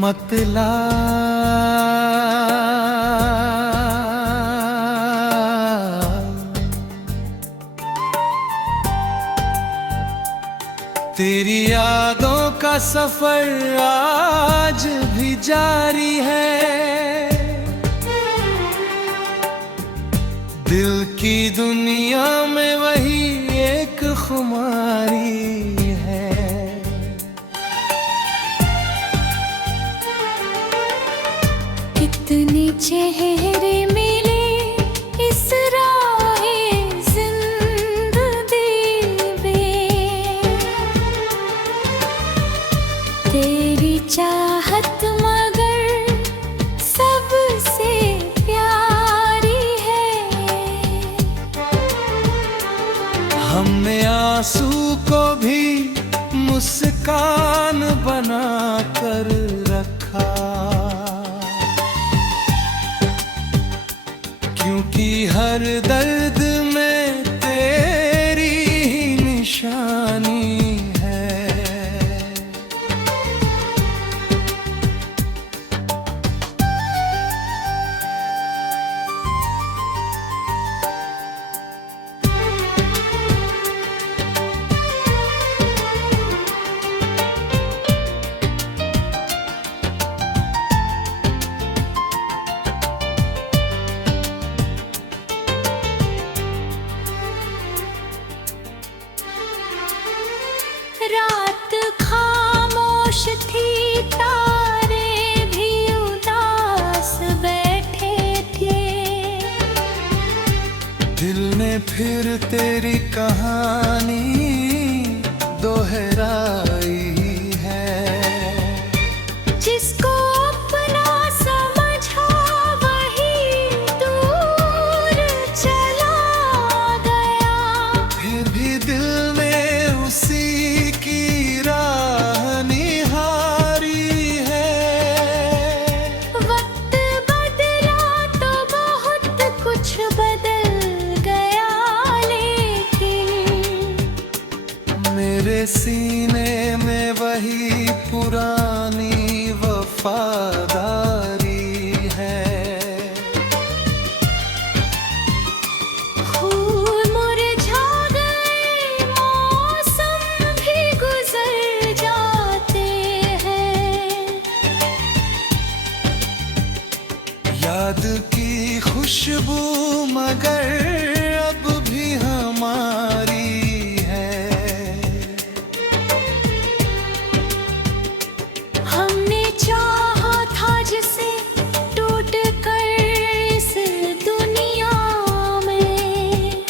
मतला तेरी यादों का सफर आज भी जारी है। दिल की दुनिया में वही एक खुमारी है। कितने चेहरे मिले इस राहे जिंदगी में, तेरी चाहत मगर सबसे प्यारी है। हमने आंसू को भी मुस्कान बना कर रखा, क्योंकि हर दर्द में तेरी ही निशानी है। रात खामोश थी, तारे भी उदास बैठे थे। दिल ने फिर तेरी कहानी दोहराई है। जिसको अपना समझा वही दूर चला गया, फिर भी दिल ने उसी की राह निहारी है। वक्त बदला तो बहुत कुछ बदल गया, लेकिन मेरे सीने में वही पुरानी वफादारी है। फूल मुरझा गए, मौसम भी गुजर जाते हैं। याद की खुशबू मगर अब भी हमारी है। हमने चाहा था जिसे टूट कर इस दुनिया में,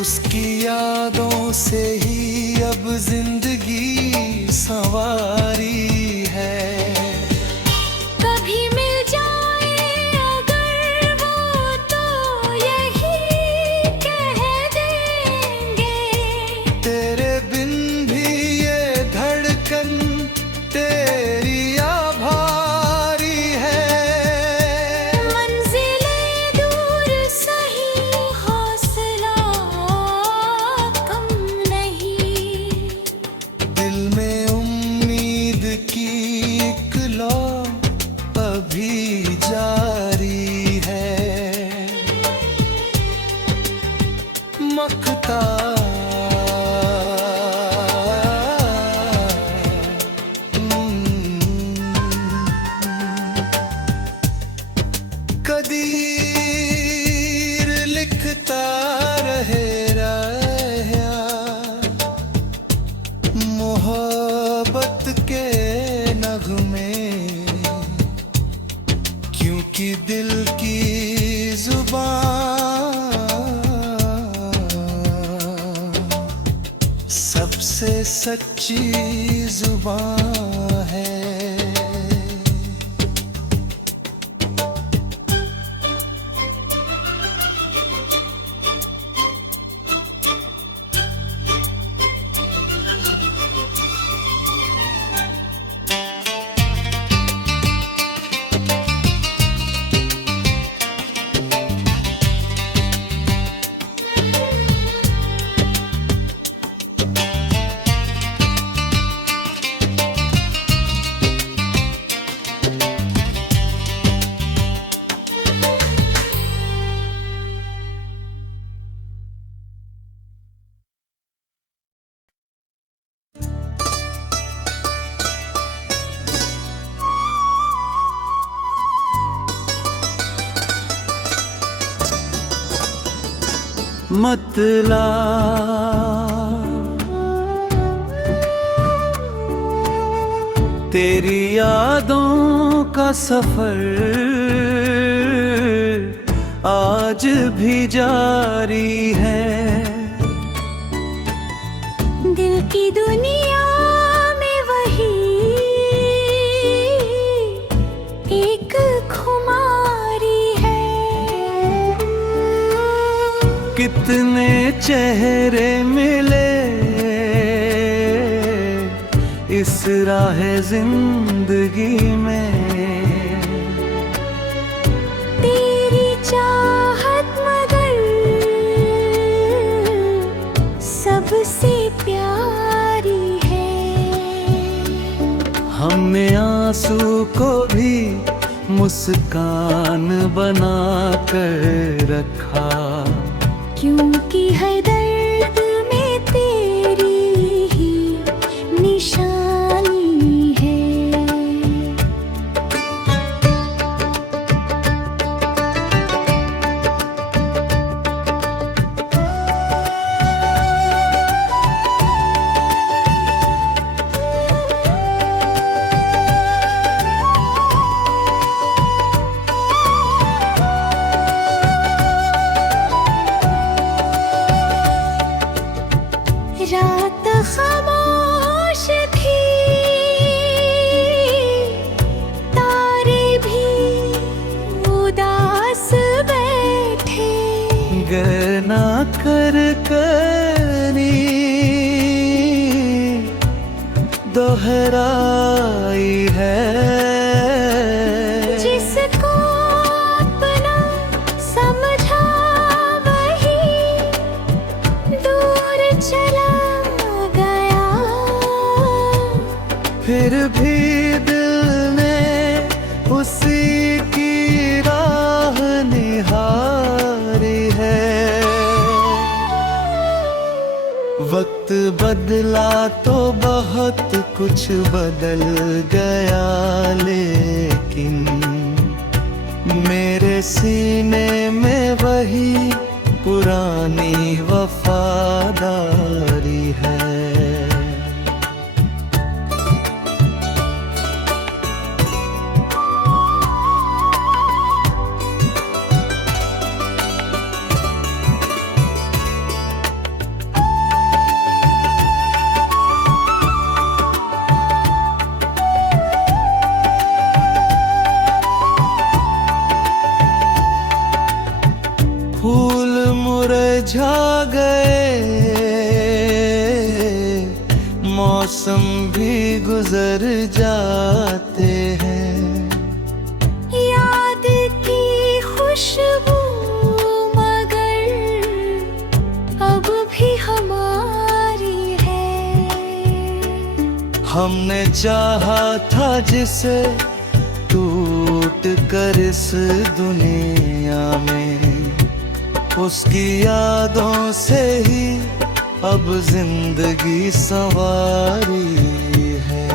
उसकी यादों से ही अब जिंदगी संवारी है। कभी मिल जाए अगर वो तो यही कह देंगे, तेरे बिन भी ये धड़कन तेरी आभारी है। मंजिलें दूर सही, हौसला कम नहीं। दिल में उम्मीद की एक लौ अभी जारी है। मखता कदीर लिखता रहे रहा मोहब्बत के नगमे, क्योंकि दिल की जुबान सबसे सच्ची जुबान है। मतला। तेरी यादों का सफर आज भी जारी है। दिल की दुनिया में वही एक खुमारी है। कितने चेहरे मिले इस राह जिंदगी में, तेरी चाहत मगर सबसे प्यारी है। हमने आंसू को भी मुस्कान बना कर रखा, क्योंकि है दर्द में तेरी ही निशानी है। रात खामोश थी, तारे भी उदास बैठे। गना कर करी दोहराई है। जिसको अपना समझा वही दूर चला गया। फिर भी दिल ने उसी की राह निहारी है। वक्त बदला तो बहुत कुछ बदल गया, लेकिन मेरे सीने में वही पुरानी वफादारी है। फूल मुरझा गए, मौसम भी गुजर जाते हैं। याद की खुशबू मगर अब भी हमारी है। हमने चाहा था जिसे टूट कर इस दुनिया में, उसकी यादों से ही अब जिंदगी संवारी है।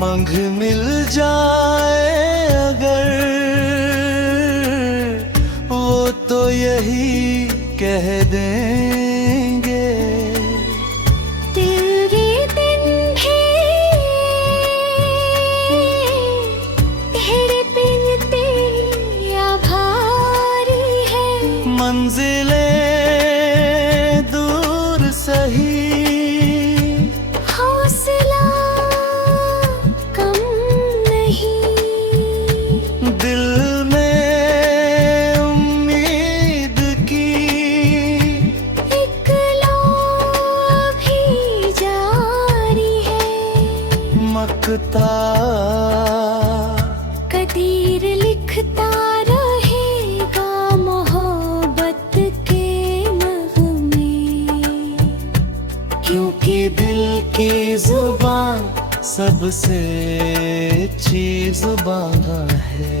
मंग मिल जाए अगर वो तो यही कह देंगे। तेरे दिन भी तेरे बिन तेरा भारी है। मंजिलें दूर सही, हौसला कम नहीं। दिल में उम्मीद की एक लो भी जारी है। मकता कदीर लिखता रहेगा मोहब्बत के नगमे, क्योंकि दिल की जुबान सबसे अच्छी जुबान है।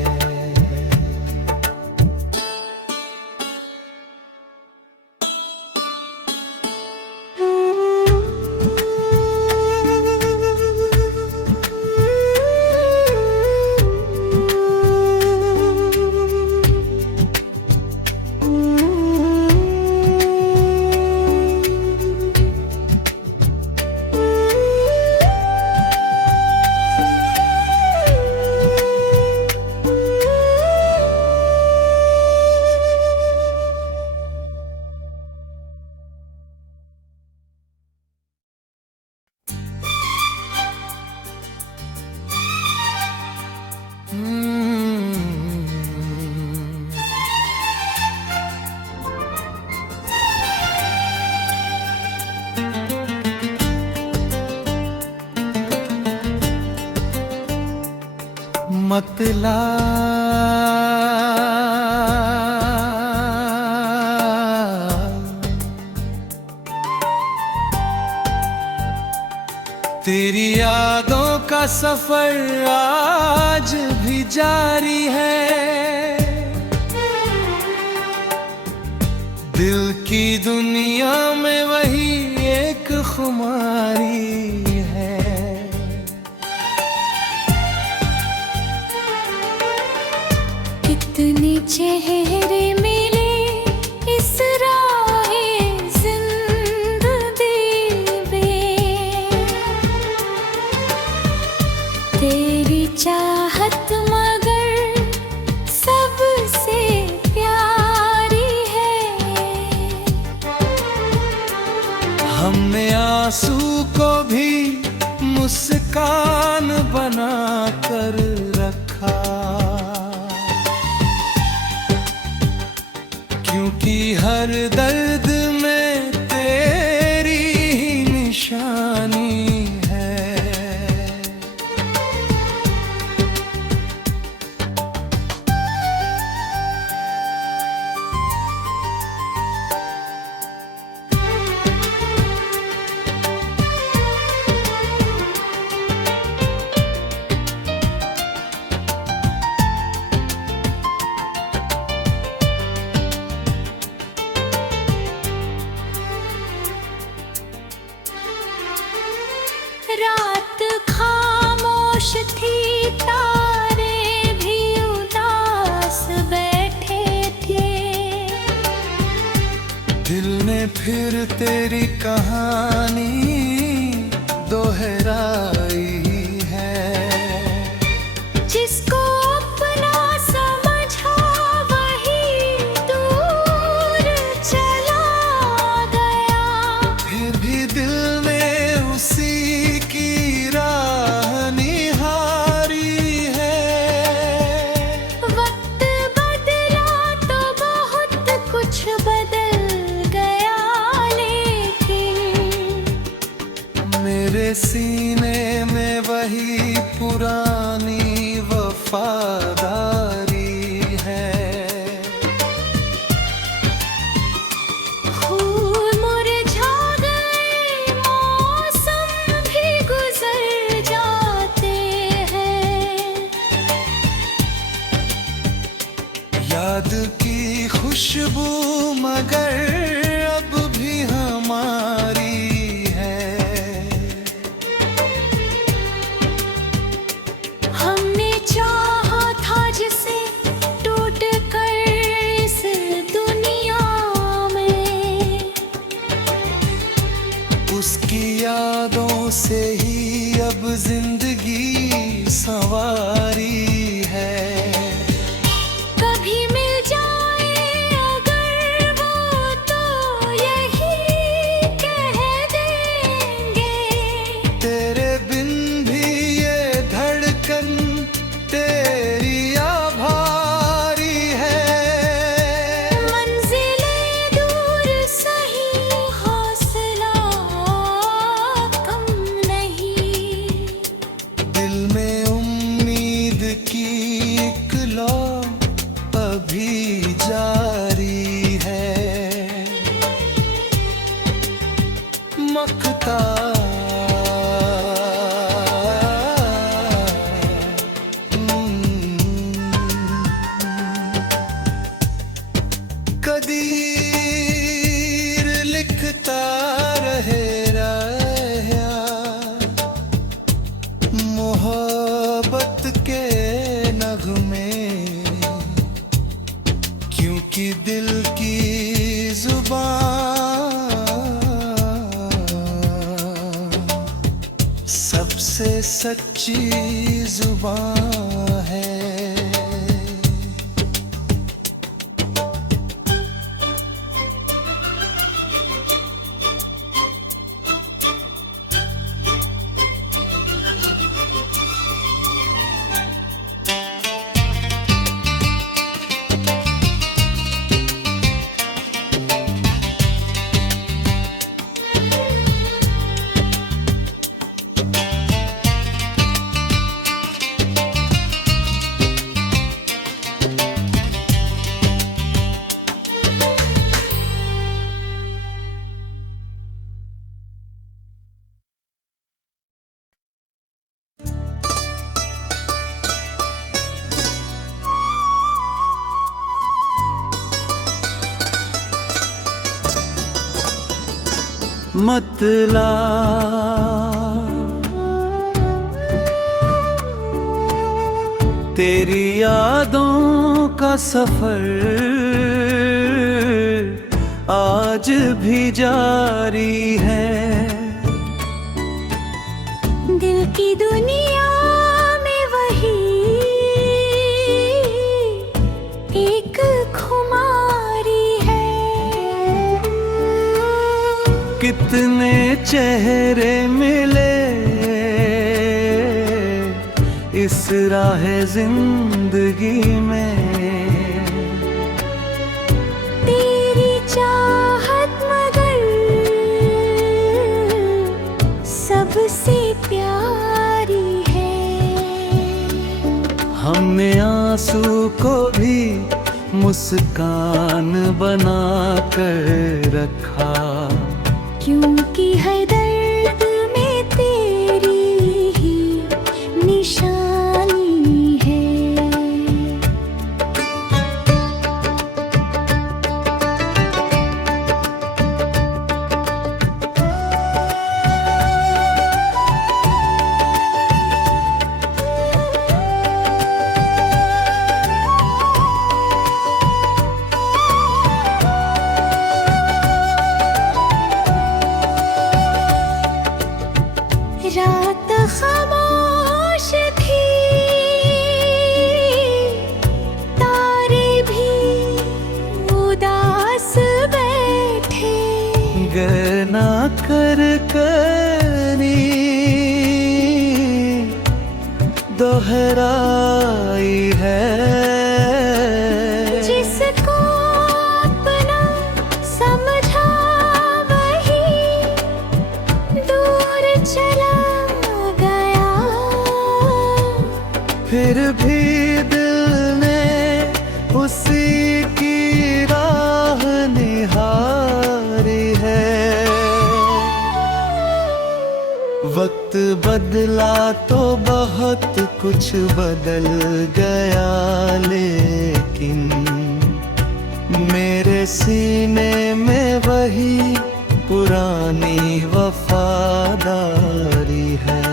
मतला तेरी यादों का सफर आज भी जारी है। दिल की दुनिया में वही एक खुमारी है। कितने चेहरे मिले इस राहे जिंदगी में, तेरी चाहत मगर सबसे प्यारी है। हमने आंसू को भी मुस्कान बना कर रखा, क्योंकि हर दर्द में तेरी ही निशानी है। रात खामोश थी, तारे भी उदास बैठे थे। दिल ने फिर तेरी कहानी दोहराई है। जिसको अपना समझा वही दूर चला गया। फिर भी दिल ने उसी की राह निहारी है। वक्त बदला तो बहुत कुछ बदल गया, लेकिन मेरे सीने में वही पुरानी वफादारी है। फूल मुरझा गए, मौसम भी गुजर जाते हैं। याद की खुशबू मगर अब भी हमारी है। हमने चाहा था जिसे टूट कर इस दुनिया में, उसकी यादों से ही अब जिंदगी संवारी है। कभी मिल जाए अगर वो तो यही कह देंगे। तेरे बिन भी ये धड़कन तेरी आभारी है। मंजिलें दूर सही, हौसला कम नहीं। दिल में उम्मीद की एक लौ अभी जारी है। मखता कदीर लिखता रहे रहा मोहब्बत के नगमे, क्योंकि दिल की जुबान सबसे सच्ची जुबान है। मतला तेरी यादों का सफर आज भी जारी है। दिल की दुनिया में वही एक खुमारी है। कितने चेहरे मिले इस राह जिंदगी में, तेरी चाहत मगर सबसे प्यारी है। हमने आंसू को भी मुस्कान बना कर रखा, क्योंकि है दर्द में तेरी ही निशानी है। रात खामोश थी, तारे भी उदास बैठे। गना कर करी दोहराई है। जिसको अपना समझा वही दूर चला गया। फिर भी दिल ने उसी की राह निहारी है। वक्त बदला तो बहुत कुछ बदल गया, लेकिन मेरे सीने में वही पुरानी वफादारी है।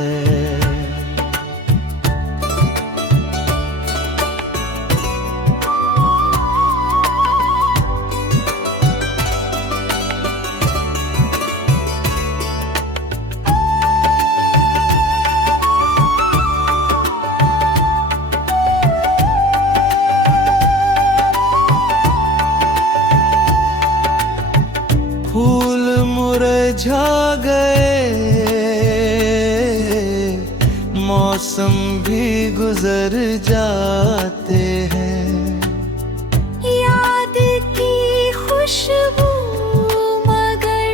फूल मुरझा गए, मौसम भी गुजर जाते हैं। याद की खुशबू मगर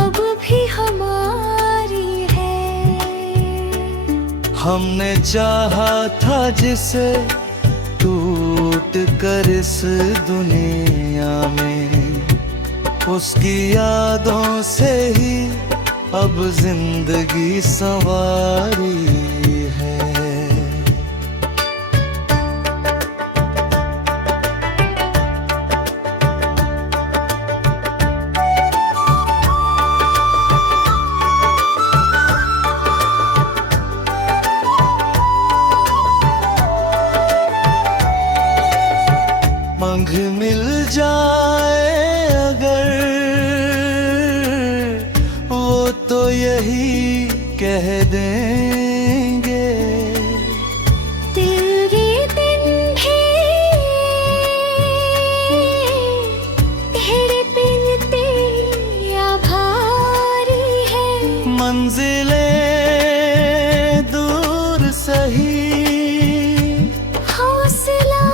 अब भी हमारी है। हमने चाहा था जिसे टूट कर इस दुनिया में, उसकी यादों से ही अब जिंदगी संवारी है। मंग मिल जाए अगर वो तो यही कह देंगे। तेरे दिन भी तेरे बिन तेरी आभारी है। मंजिलें दूर सही, हौसला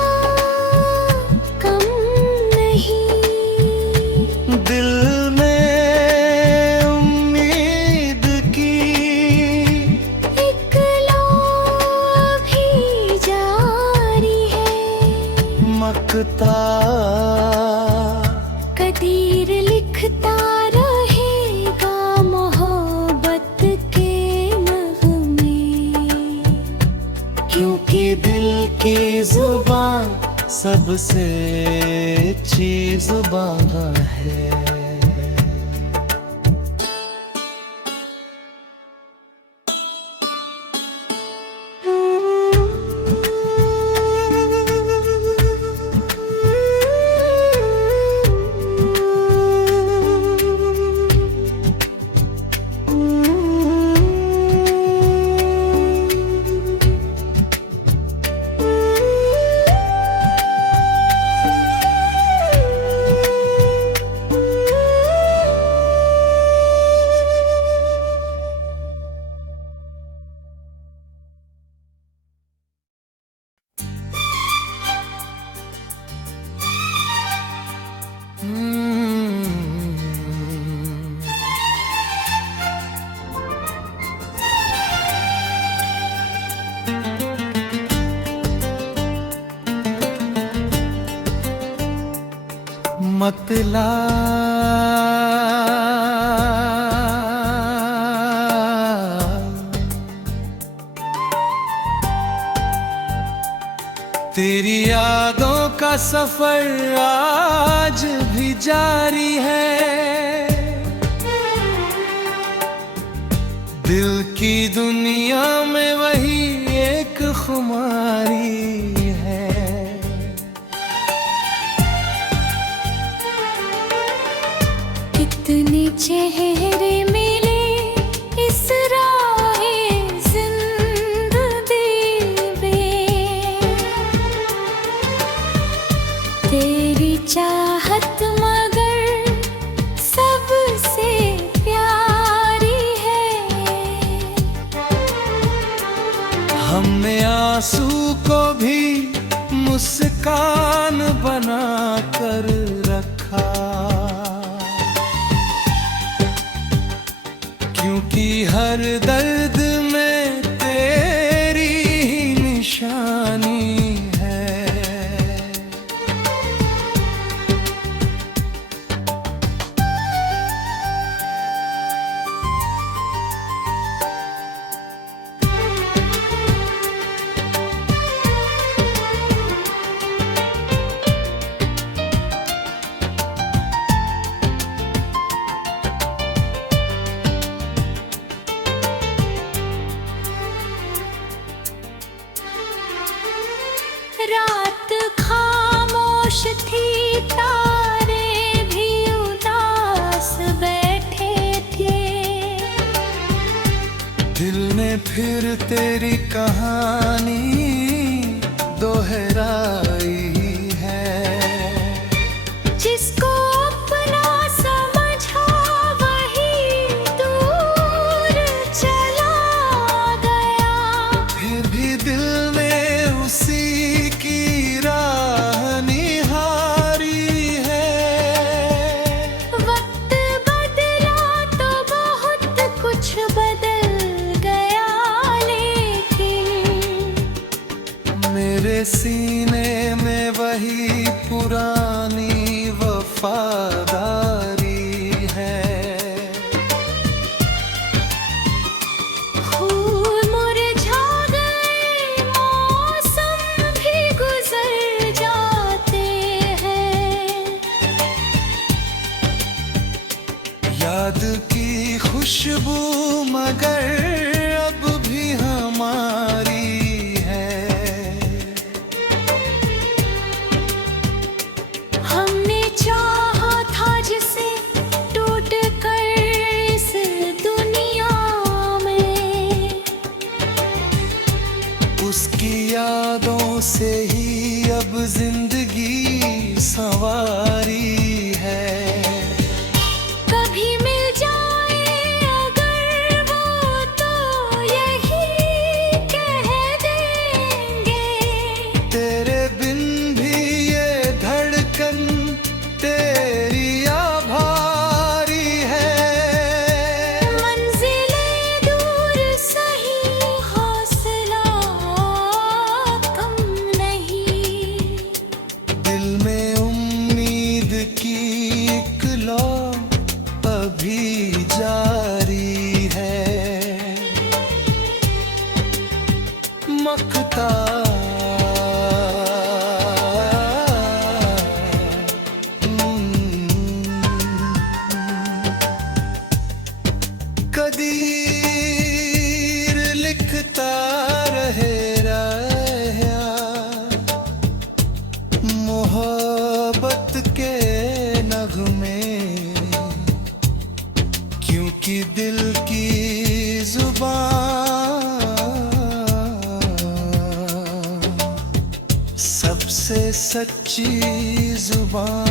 कम नहीं। दिल में उम्मीद की एक लो भी जारी है। मकता कदीर लिखता रहेगा मोहब्बत के नगमे, क्योंकि दिल की जुबान सबसे अच्छी जुबान है। मतला तेरी यादों का सफर आज भी जारी है। दिल की दुनिया में वही एक खुमारी है। कितने चेहरे मिले इस राहे जिंदगी में, तेरी चाहत मगर सबसे प्यारी है। हमने आंसू को भी मुस्कान बना कर रखा, क्योंकि हर दर्द में तेरी ही निशानी है। रात खामोश थी, तारे भी उदास बैठे थे। दिल ने फिर तेरी कहानी दोहराई है। जिसको अपना समझा वही दूर चला गया, फिर भी दिल ने उसी की राह निहारी है। वक्त बदला तो बहुत कुछ बदल गया, लेकिन मेरे सीने में वही पुरानी वफादारी है। फूल मुरझा गए, मौसम भी गुजर जाते हैं। याद की खुशबू मगर अब भी हमारी है। हमने चाहा था जिसे टूट कर इस दुनिया में, उसकी यादों से ही अब जिंदगी संवारी है। कभी मिल जाए अगर वो तो यही कह देंगे। तेरे बिन भी ये धड़कन तेरी आभारी है। मंजिलें दूर सही, हौसला कम नहीं। दिल में उम्मीद की एक लौ अभी जारी है। मखता कदीर लिखता रहे रहा मोहब्बत के नगमे, क्योंकि दिल की जुबान सबसे सच्ची जुबान